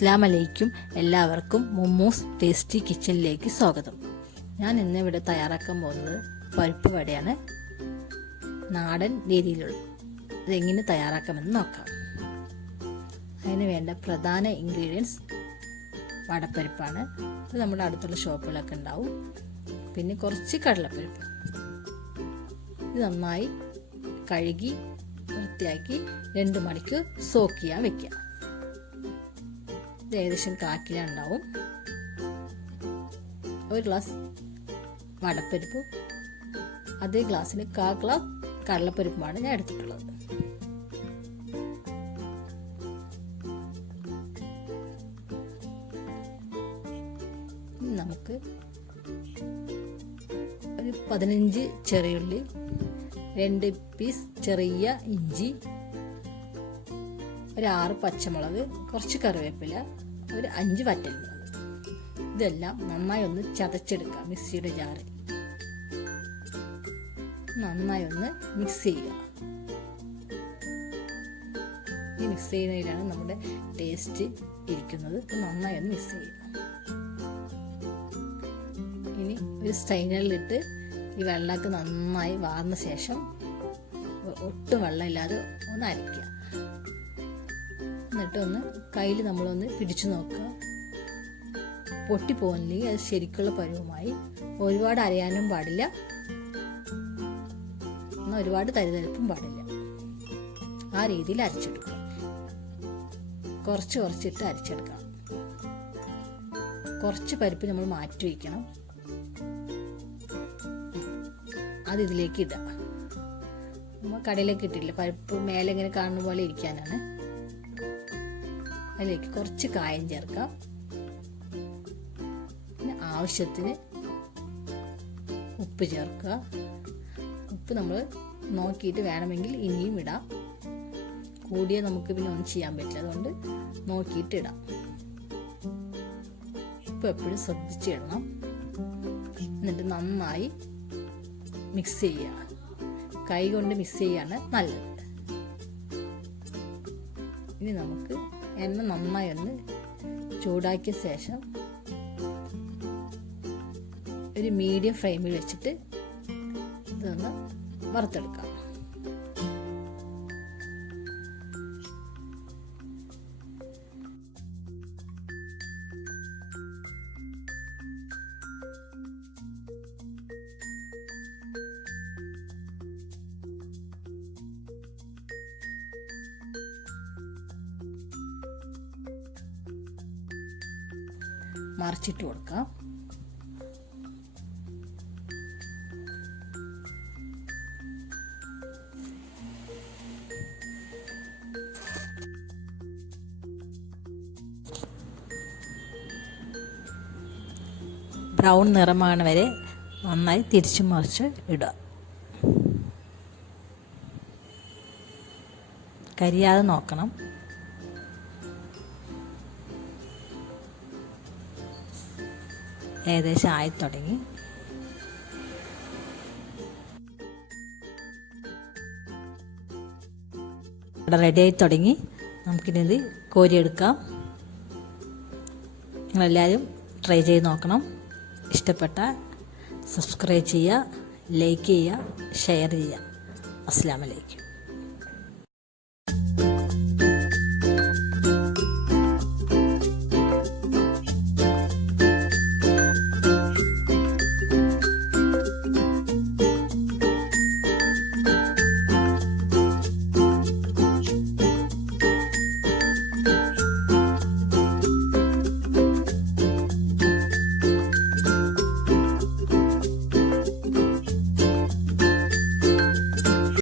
അസ്സലാമു അലൈക്കും. എല്ലാവർക്കും മുമ്മൂസ് ടേസ്റ്റി കിച്ചണിലേക്ക് സ്വാഗതം. ഞാൻ ഇന്ന് ഇവിടെ തയ്യാറാക്കാൻ പോകുന്നത് പരിപ്പ് വടയാണ്. നാടൻ രീതിയിലുള്ള ഇതെങ്ങനെ തയ്യാറാക്കാമെന്ന് നോക്കാം. അതിന് വേണ്ട പ്രധാന ഇൻഗ്രീഡിയൻസ് വടപ്പരിപ്പാണ്. ഇത് നമ്മുടെ അടുത്തുള്ള ഷോപ്പുകളൊക്കെ ഉണ്ടാവും. പിന്നെ കുറച്ച് കടലപ്പരിപ്പ്. ഇത് നന്നായി കഴുകി വൃത്തിയാക്കി 2 മണിക്കൂർ സോക്ക് ചെയ്യാൻ വെക്കുക. ഇത് ഏകദേശം 1/4 കിലോ ഉണ്ടാവും. 1 ഗ്ലാസ് വടപ്പരിപ്പും അതേ ഗ്ലാസ്സിന് 1/4 ഗ്ലാസ് കടലപ്പരിപ്പുമാണ് ഞാൻ എടുത്തിട്ടുള്ളത്. നമുക്ക് ഒരു 15 ചെറിയുള്ളി, 2 പീസ് ചെറിയ ഇഞ്ചി, ഒരു 6 പച്ചമുളക്, കുറച്ച് കറിവേപ്പില, ഒരു 5 വറ്റൽമുളക്. ഇതെല്ലാം നന്നായി ഒന്ന് ചതച്ചെടുക്കുക. മിക്സിയുടെ ജാറിൽ നന്നായി ഒന്ന് മിക്സ് ചെയ്യുക. ഈ മിക്സ് ചെയ്യുന്നതിലാണ് നമ്മുടെ ടേസ്റ്റ് ഇരിക്കുന്നത്. നന്നായി ഒന്ന് മിക്സ് ചെയ്യുക. ഇനി ഒരു സ്ട്രെയിനറിലിട്ട് ഈ വെള്ളമൊക്കെ നന്നായി വാർന്ന ശേഷം ഒട്ടും വെള്ളമില്ലാതെ ഒന്ന് അരയ്ക്കുക. എന്നിട്ട് ഒന്ന് കയ്യിൽ നമ്മളൊന്ന് പിടിച്ചു നോക്കുക. പൊട്ടിപ്പോകുന്നില്ലെങ്കിൽ അത് ശരിക്കുള്ള പരുവമായി. ഒരുപാട് അരയാനും പാടില്ല, എന്നാൽ ഒരുപാട് തരിതരിപ്പും പാടില്ല. ആ രീതിയിൽ അരച്ചെടുക്കുക. കുറച്ചിട്ട് അരച്ചെടുക്കണം. കുറച്ച് പരിപ്പ് നമ്മൾ മാറ്റി വയ്ക്കണം. അത് ഇതിലേക്ക് ഇടുക. നമ്മൾ കടയിലേക്ക് ഇട്ടില്ല, പരിപ്പ് മേലെ ഇങ്ങനെ കാണുന്ന പോലെ ഇരിക്കാനാണ്. അതിലേക്ക് കുറച്ച് കായം ചേർക്കാം. പിന്നെ ആവശ്യത്തിന് ഉപ്പ് ചേർക്കുക. ഉപ്പ് നമ്മൾ നോക്കിയിട്ട് വേണമെങ്കിൽ ഇനിയും ഇടാം. കൂടിയ നമുക്ക് പിന്നെ ഒന്നും ചെയ്യാൻ പറ്റില്ല, അതുകൊണ്ട് നോക്കിയിട്ട് ഇടാം. ഉപ്പ് എപ്പോഴും ശ്രദ്ധിച്ചിടണം. എന്നിട്ട് നന്നായി മിക്സ് ചെയ്യുക. കൈ കൊണ്ട് മിക്സ് ചെയ്യാണ് നല്ലത്. ഇനി നമുക്ക് എണ്ണ നന്നായി ഒന്ന് ചൂടാക്കിയ ശേഷം ഒരു മീഡിയം ഫ്ലെയിമിൽ വെച്ചിട്ട് ഇതൊന്ന് വറുത്തെടുക്കാം. മറിച്ചിട്ട് കൊടുക്കാം. ബ്രൗൺ നിറമാണ് വരെ നന്നായി തിരിച്ചു മറിച്ച് ഇടുക. കരിയാതെ നോക്കണം. ഏകദേശം ആയി തുടങ്ങി. റെഡി ആയി തുടങ്ങി. നമുക്കിത് കോരിയെടുക്കാം. നിങ്ങളെല്ലാവരും ട്രൈ ചെയ്ത് നോക്കണം. ഇഷ്ടപ്പെട്ടാൽ സബ്സ്ക്രൈബ് ചെയ്യുക, ലൈക്ക് ചെയ്യുക, ഷെയർ ചെയ്യുക. അസ്സലാമു അലൈക്കും.